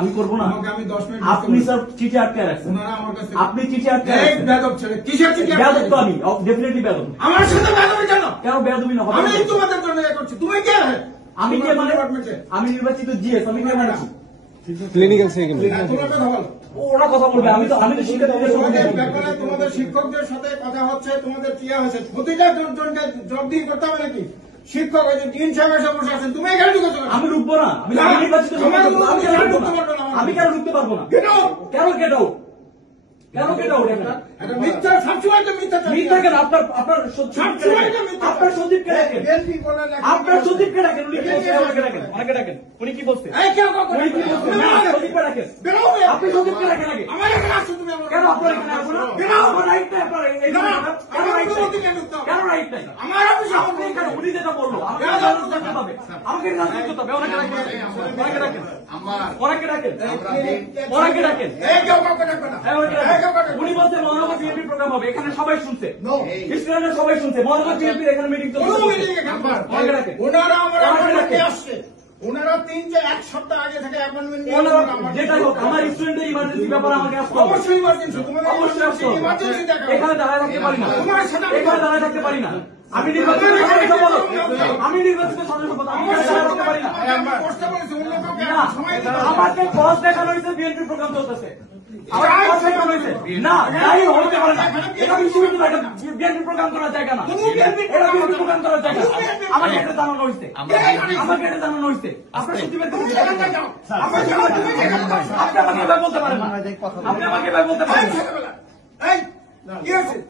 আমি করবো না। আমি 10 মিনিট আপনি স্যার চিঠি আটকে রাখছেন, আপনি চিঠি আটকে রাখছেন। বেয়াদব ছেলে কিসের চিঠি? বেয়াদব তো আমি, ডেফিনেটলি বেয়াদব। আমার সাথে বেয়াদবি কেন? কেন বেয়াদবি না হবে? আমি তোমাদের জন্য এ করছি, তুমি কে? আমি কে মানে? আমি নির্বাচিত জিএস, আমি কে মানছি? ক্লিনিক্যাল সেকেন্ড তোমরা কথা বলো। ওরা কথা বলবে, আমি তো শিক্ষার্থীদের তোমাদের সঙ্গে ব্যাপারে তোমাদের শিক্ষকদের সাথে কথা হচ্ছে, তোমাদের কি হয়েছে? প্রতিটা জনকে জবাবদিহি করতে হবে নাকি? শিক্ষক ওই যে ডিন সাহেব এসে বসে আছেন, তুমি এখানে ঢুকেছো কেন? আমি ঢুকবো না। আমি নির্বাচিত আমি কেন ঢুকতে পারবো না? কেন কেট আউট? কেন কেট আউট? এটা মিথ্যা, সবসময় তো মিথ্যা। মিথ্যা কেন? আপনার সচিবকে ডাকেন, আপনার সচিবকে ডাকেন। উনি কি বলছেন? ওনাকে ডাকেন। উনি কি বলছেন? উনি কি বলছেন? না, সচিবকে ডাকেন। আপনি সচিবকে ডাকেন আগে। আমার এখানে আসছো তুমি? কেন আপনার এখানে আসবো না? আমার রাইট নাই, আপনার এই কেন রাইট নাই? আমার অফিসে আপনি কেন? উনি যেটা বললো আমাকে জানাতে হবে, আমাকে জানাতে হবে। ওনাকে ডাকেন, ওনাকে ডাকেন, ওনাকে ডাকেন, ওনাকে ডাকেন। উনি বলছে মহানগর বিএনপি প্রোগ্রাম হবে, এখানে সবাই শুনছে, স্টুডেন্টরা সবাই শুনছে, মহানগর বিএনপির এখানে মিটিং চলছে। ওনাকে ডাকেন। ওনারা আমার আসছে, ওনারা 1 সপ্তাহ আগে থেকে অ্যাপয়েন্টমেন্ট নিয়ে যেটা হোক, আমার স্টুডেন্টের ইমার্জেন্সি ব্যাপারে আমাকে আসতে হবে। অবশ্যই ইমার্জেন্সি, তোমাদের অবশ্যই আসতে হবে। ইমার্জেন্সি দেখা। এখানে দাঁড়ায় থাকতে পারি না, এখানে দাঁড়ায় থাকতে পারি না। আমি নির্বাচিত সদস্য পদ, আমি নির্বাচিত সদস্য পদ, আমি এখানে দাঁড়ায় থাকতে পারি না। আমাকে ক্রস দেখানো হয়েছে, বিএনপি প্রোগ্রাম চলতেছে। আমাকে ক্রস দেখানো হয়েছে না, তাই হতে পারে না। এটা বিশ্ববিদ্যালয়, এটা বিএনপি প্রোগ্রাম করার জায়গা না, এটা বিএনপি প্রোগ্রাম করার জায়গা। আমাকে এটা জানানো হয়েছে, আমাকে এটা জানানো হয়েছে। আপনার সচিবের কাছে আপনি আমাকে এভাবে বলতে পারেন না, আপনি আমাকে এভাবে বলতে পারেন না।